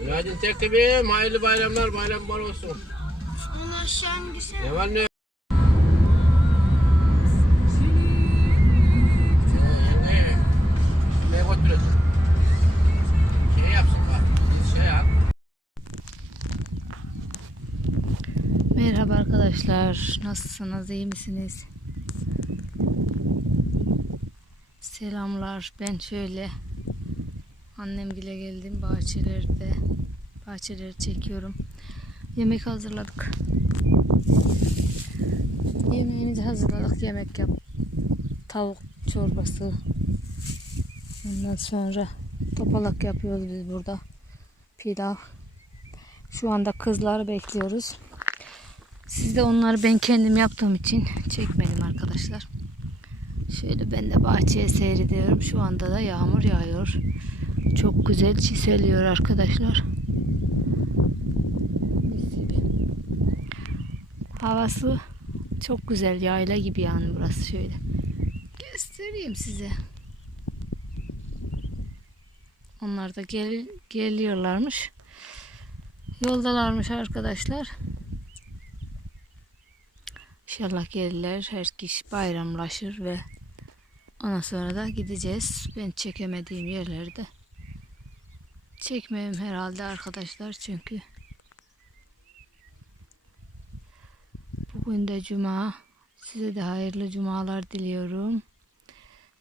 Günaydın tekibim. Hayırlı bayramlar. Bayram var olsun. Onun aşağı. Ne var ne? Götürüyorsun? Şey şey yap. Merhaba arkadaşlar. Nasılsınız? iyi misiniz? Selamlar. Ben şöyle annemgile geldim. Bahçelerde bahçeleri çekiyorum. Yemek hazırladık. Yemeğimizi hazırladık. Yemek yap. Tavuk çorbası. Ondan sonra topalak yapıyoruz biz burada. Pilav. Şu anda kızları bekliyoruz. Siz de onları ben kendim yaptığım için çekmedim arkadaşlar. Şöyle ben de bahçeye seyrediyorum. Şu anda da yağmur yağıyor. Çok güzel çiseliyor arkadaşlar. Havası çok güzel yayla gibi yani burası şöyle. Göstereyim size. Onlar da gel geliyorlarmış. Yoldalarmış arkadaşlar. İnşallah gelirler. Her kişi bayramlaşır ve ondan sonra da gideceğiz. Ben çekemediğim yerlerde çekmeyeyim herhalde arkadaşlar çünkü bugün de cuma. Size de hayırlı cumalar diliyorum.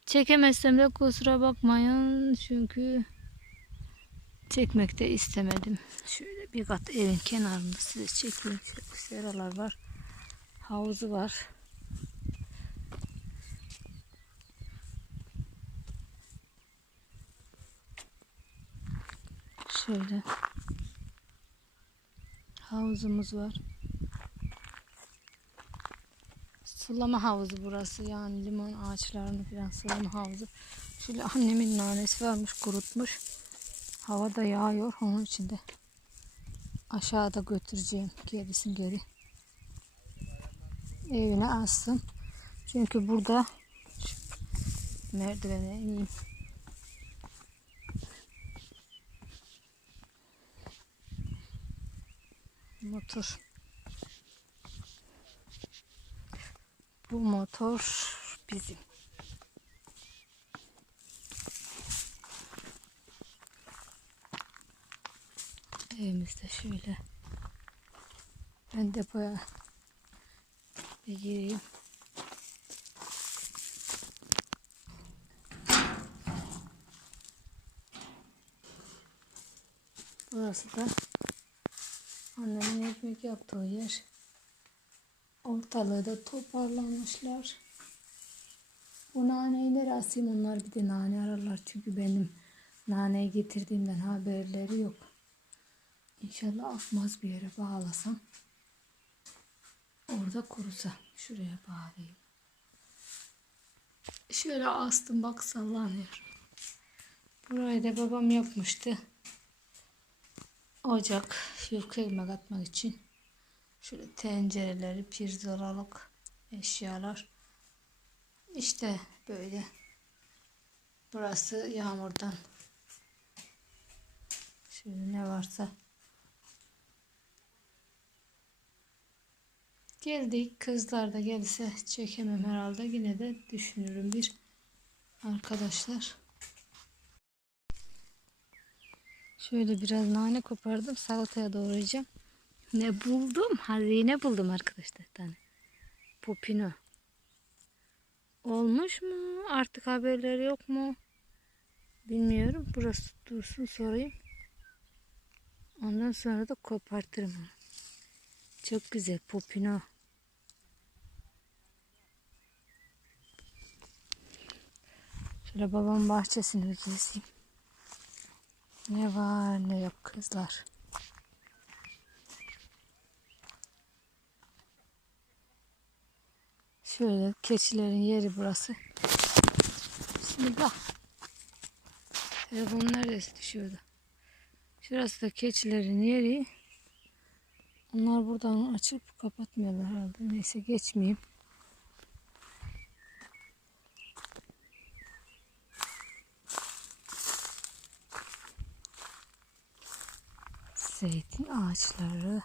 Çekemezsem de kusura bakmayın çünkü çekmek de istemedim. Şöyle bir kat evin kenarında size çekeyim. Seralar var havuzu var. Şöyle havuzumuz var. Sulama havuzu burası yani limon ağaçlarını falan sulama havuzu. Şöyle annemin nanesi varmış kurutmuş. Hava da yağıyor onun için de aşağıda götüreceğim gerisini geri evine assın. Çünkü burada merdivene ineyim. Motor. Bu motor bizim. Evimizde şöyle. Ben depoya bir gireyim. Burası da annemin ekmek yaptığı yer. Ortalığı da toparlanmışlar. Bu naneyi asayım onlar bir de nane ararlar. Çünkü benim naneyi getirdiğimden haberleri yok. İnşallah akmaz bir yere bağlasam. Orada kurusa. Şuraya bağlayayım. Şöyle astım bak sallanıyor. Burayı da babam yapmıştı. Ocak yufka ekmek atmak için. Şöyle tencereleri, pirzolalık eşyalar. İşte böyle. Burası yağmurdan. Şöyle ne varsa Geldik. Kızlar da gelse çekemem herhalde. Yine de düşünürüm bir arkadaşlar. Şöyle biraz nane kopardım. Salataya doğrayacağım. Ne buldum? Hazine buldum arkadaşlar. Tane. Popino. Olmuş mu? Artık haberleri yok mu? Bilmiyorum. Burası dursun sorayım. Ondan sonra da kopartırım onu. Çok güzel popino. Şöyle babamın bahçesini bir. Ne var ne yok kızlar. Şöyle keçilerin yeri burası. Bismillah. Telefon neredeyse düşüyordu. Şurası da keçilerin yeri. Onlar buradan açıp kapatmıyorlar herhalde. Neyse geçmeyeyim. Zeytin ağaçları.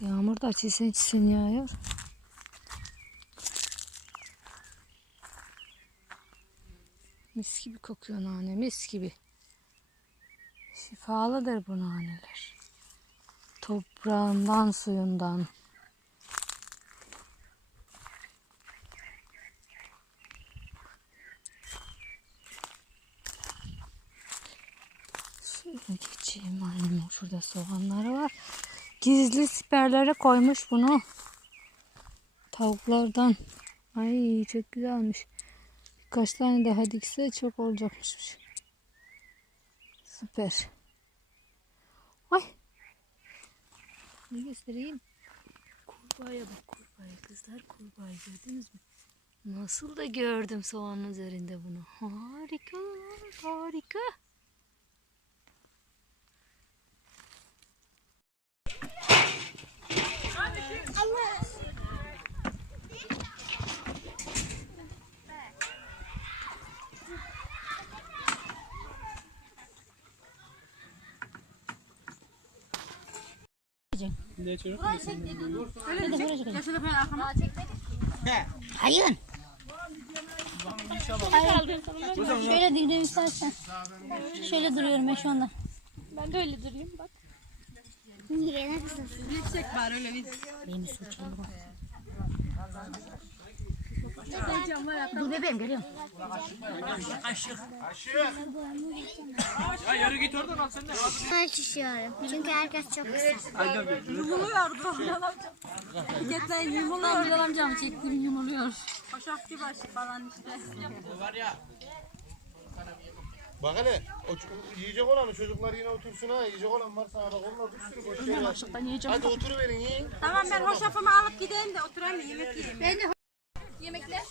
Yağmur da çisin çisin yağıyor. Mis gibi kokuyor nane, mis gibi. Şifalıdır bu naneler. Toprağından, suyundan. Şöyle geçeyim Şurada soğanları var. Gizli siperlere koymuş bunu. Tavuklardan. Ay çok güzelmiş. Birkaç tane daha dikse çok olacakmış. Süper. Ay. Ne göstereyim? Kurbağaya bak kurbağaya kızlar kurbağayı gördünüz mü? Nasıl da gördüm soğanın üzerinde bunu. Harika harika. Hayır. Şöyle dinliyorum istersen. Şöyle duruyorum ben şu anda. Ben de öyle durayım bak. Niye kızım? Yüksek var öyle bir. Benim su çaldı bak. Dur bebeğim geliyorum. Ya yarı git oradan al sen de. Ben şişiyorum. Çünkü herkes çok kısa. Yumuluyor Bilal amcam. Paketleyin yumuluyor. Bilal amcamı çektim yumuluyor. Hoşafçı başı falan işte. Var ya. Bak hele o ç- yiyecek olan çocuklar yine otursun ha yiyecek olan varsa bak onlar bir sürü boş yer var. Yiyeceğim. Hadi oturuverin yiyin. Tamam ben hoşafımı alıp gideyim de oturayım da yemek yiyeyim. Ben de Yemekler.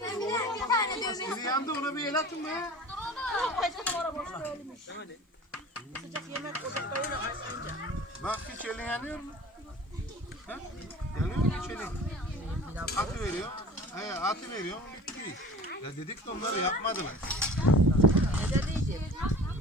Ben bir tane dövme Biri yandı ona bir el atın be. Bak hiç elin yanıyor mu? Ha? Yanıyor mu hiç elin? Atı veriyor. He, atı veriyor. Bitti. Ya dedik de onları yapmadılar.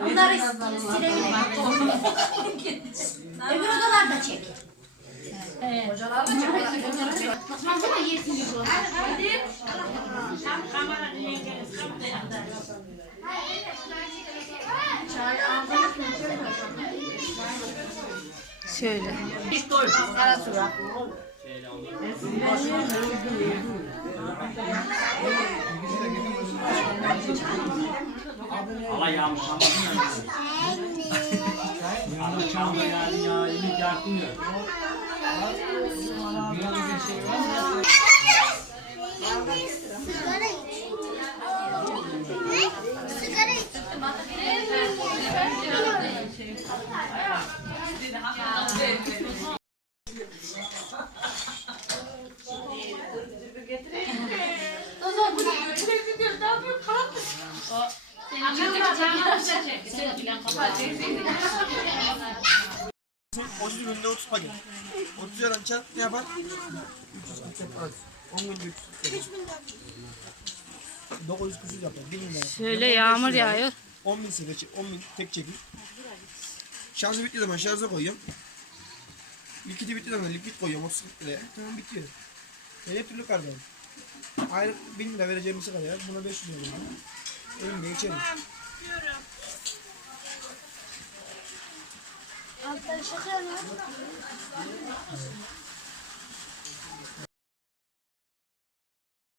Bunları silelim. Öbür odalarda çek. Hocalar da çek. Osman sana yersin yok. Şöyle. Allah yağmur şampanya. Allah çamur yani ya yemek yakmıyor. Sigara günde 30 paket. 30 lira çarp ne yapar? 300 paket az. 10 günde 300 900 küsür yapar. 1 bin lira. Şöyle yağmur yağıyor. 10 bin sefer çek. 10 bin tek çekil. Şarjı bittiği zaman şarja koyuyorum. Likidi bittiği zaman likit koyuyorum 30 liraya. Tamam bitiyor. Hep türlü kardım. Ayrı 1000 lira vereceğim sigara ya. Buna 500 lira veriyorum. Ah, t'as cherché un